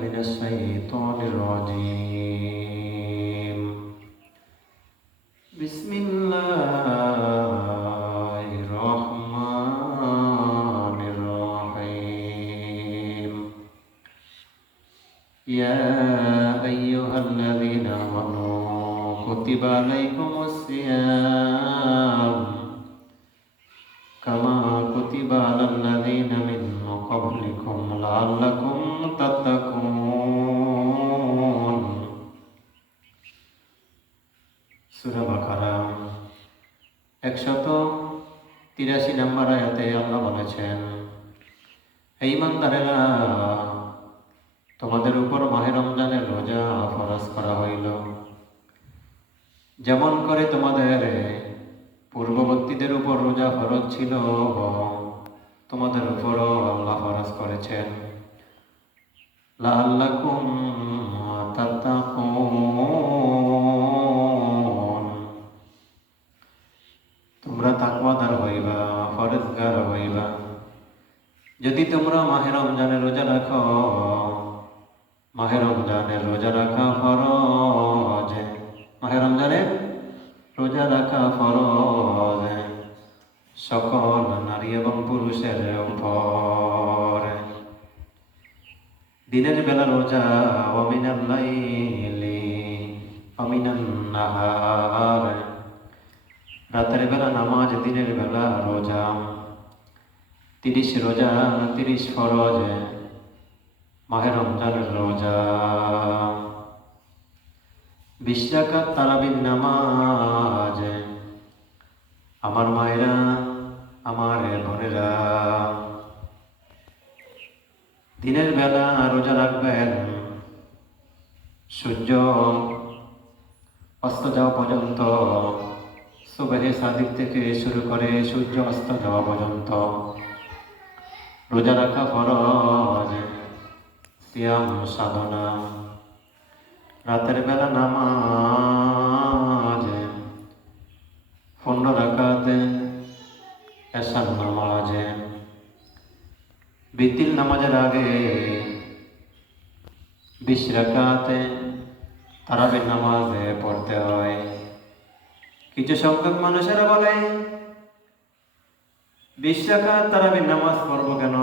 من الشيطان الرجيم. بسم الله الرحمن الرحيم. يا أيها الذين آمنوا كتب عليكم الصيام كما كتب على الذين من قبلكم لعلكم تتقون সুরা বাকারা একশত তিরাশি নম্বর আয়াতে আল্লাহ বলেছেন এই ইমানদারেরা তোমাদের উপর মাহে রমজানের রোজা ফরজ করা হইল যেমন করে তোমাদের পূর্ববর্তীদের উপর রোজা ফরজ ছিল তোমাদের উপরও আল্লাহ ফরজ করেছেন লাল্লাকুম তাত্তাকুন তোমরা তাকওয়াদার হইবা ফরজগার হইবা যদি তোমরা মাহে রমজানের উপর। দিনের বেলা রোজা অমিনাল লাইলি অমিনান নাহার। রাতের বেলা নামাজ, দিনের বেলা রোজা। তিরিশ রোজা, তিরিশ ফরজ মাহের রমজানের রোজা। বিশ তারাবির নামাজ, আমার রোজা রাখবেন সূর্য অস্ত যাওয়া পর্যন্ত। সুবেহে সাদিক থেকে শুরু করে সূর্য অস্ত যাওয়া পর্যন্ত। রোজা রাখা ফরজ, সিয়াম সাধনা। রাতের বেলা নামাজ, পনেরো রাকাতে এসান নামাজে। বিতিল নামাজের আগে বিশ রাকাতে তারাবির নামাজে পড়তে হয়। কিছু সংখ্যক মানুষেরা বলে, বিশ রাকাত তারাবির নামাজ পড়ব কেন?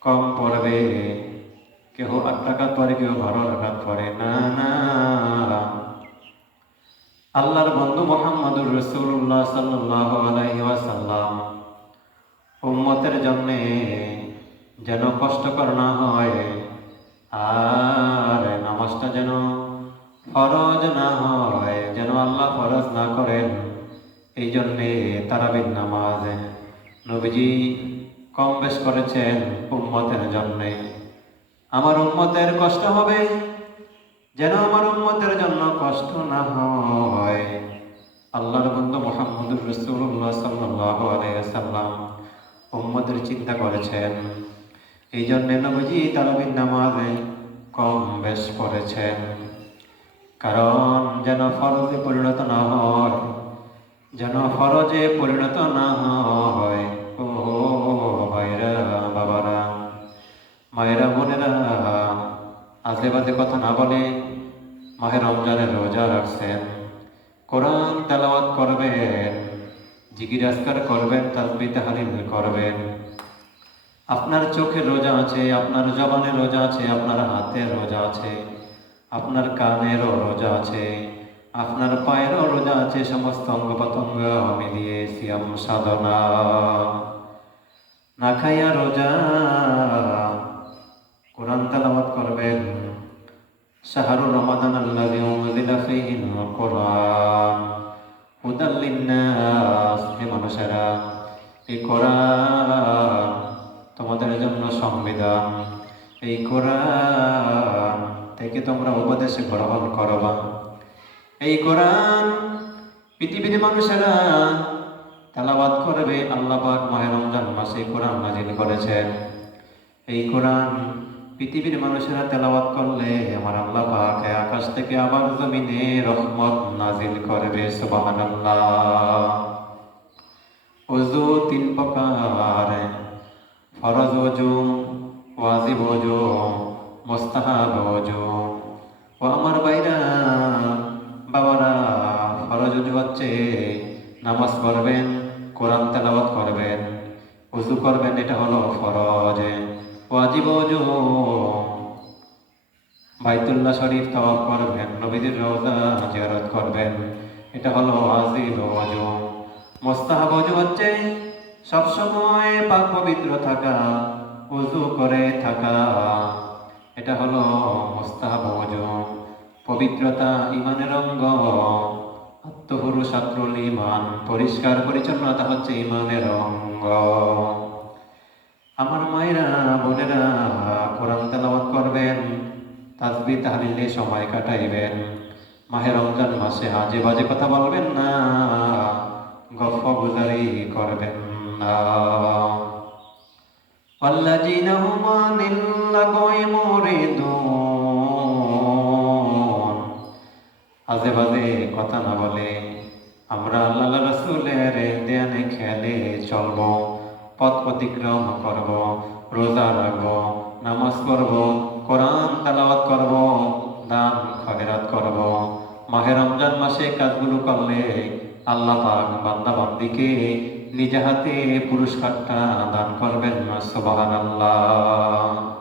কম পড়বে। কেউ আট টাকাত পরে কেউ বারো রাকাত পরে না না আল্লাহর বন্ধু মোহাম্মদুর রসুল্লাহ সাল্লাহ আলাইহি ওয়াসাল্লাম উম্মতের জন্যে যেন কষ্টকর না হয় আর নামাজটা যেন ফরজ না হয়, যেন আল্লাহ ফরজ না করেন, এই জন্যে তারাবির নামাজ নবীজি কম বেশ করেছেন উম্মতের জন্যে। আমার উম্মতের কষ্ট হবে যেন আমার উম্মতের জন্য কষ্ট না হয়। আল্লাহর বন্ধু মোহাম্মদুর রসুল্লাহ সাল্লাহ আলাইসাল্লাম উম্মতের চিন্তা করেছেন। এই জন্যে নবজি তারাবিন নামাজে কম বেশ করেছেন কারণ যেন ফরজে পরিণত না হয়, যেন ফরজে পরিণত না হয়, ও ভাইরা বাবারা, মায়েরা, বোনেরা, আজে বাজে কথা না বলে মাহে রমজানের রোজা রাখছেন, কোরআন তেলাওয়াত করবেন, জিকির আসকার করবেন, তাজবি তাহারিল করবেন। আপনার চোখে রোজা আছে, আপনার জবানের রোজা আছে, আপনার হাতের রোজা আছে, আপনার কানেরও রোজা আছে, আপনার পায়েরও রোজা আছে, সমস্ত অঙ্গ প্রত্যঙ্গ মিলিয়ে সিয়াম সাধনা। না খাইয়া রোজা, কোরআন তেলাওয়াত করবেন। শাহরুর রমাদান আল্লাহ কোরআন হুদাল লিন্নাস, হে মানুষেরা, এই কোরআন তোমাদের জন্য সংবিধান। এই কোরআন থেকে তোমরা উপদেশ গ্রহণ করবা। এই কোরআন পৃথিবীর মানুষেরা তেলাবাদ করবে, আল্লাহ পাক রমজান মাসে কোরআন নাজিল করেছেন। এই কোরআন পৃথিবীর মানুষেরা তেলাবাদ করলে আমার আল্লাহ পাক আকাশ থেকে আবার জমিনে রহমত নাজিল করবে, সুবহানাল্লাহ। ওযু তিন প্রকার ফরজ ওযু ওয়াজিব ওজু মোস্তাহাব ও আমার বাইরা বাবারা ফরজ ওজু হচ্ছে, নামাজ পড়বেন, কোরআন তেলাওয়াত করবেন, উজু করবেন, এটা হলো ফরজ। ওয়াজিব ওজু বাইতুল্লাহ শরীফ তওয়াফ করবেন নবীদের রওজা জিয়ারত করবেন, এটা হলো ওয়াজিব ওজু মোস্তাহাব হচ্ছে সবসময় পাক পবিত্র থাকা, উজু করে থাকা। এটা হলো মোস্তাহাব ওজু পবিত্রতা ইমানের অঙ্গ। আত্মপুরুষাত্রল ইমান, পরিষ্কার পরিচ্ছন্নতা হচ্ছে ইমানের অঙ্গ। আমার মায়েরা, বোনেরা কোরআন তেলাওয়াত করবেন, তাজবি তাহলিলে সময় কাটাইবেন। মাহের রমজান মাসে আজে বাজে কথা বলবেন না গপ্প গুজারি করবেন না والذين هم عن اللغو معرضون আজে বাজে কথা না বলে আমরা আল্লাহ রসুলের দেয়ানে খেলে চলবো পথ অতিক্রম করব রোজা রাখব নামাজ পড়ব কোরআন তালাওয়াত করব দান খয়রাত করব মাহে রমজান মাসে কাজগুলো করলে আল্লাহ পাক বান্দা বান্দিকে নিজে হাতে পুরস্কারটা দান করবেন সুবহানাল্লাহ।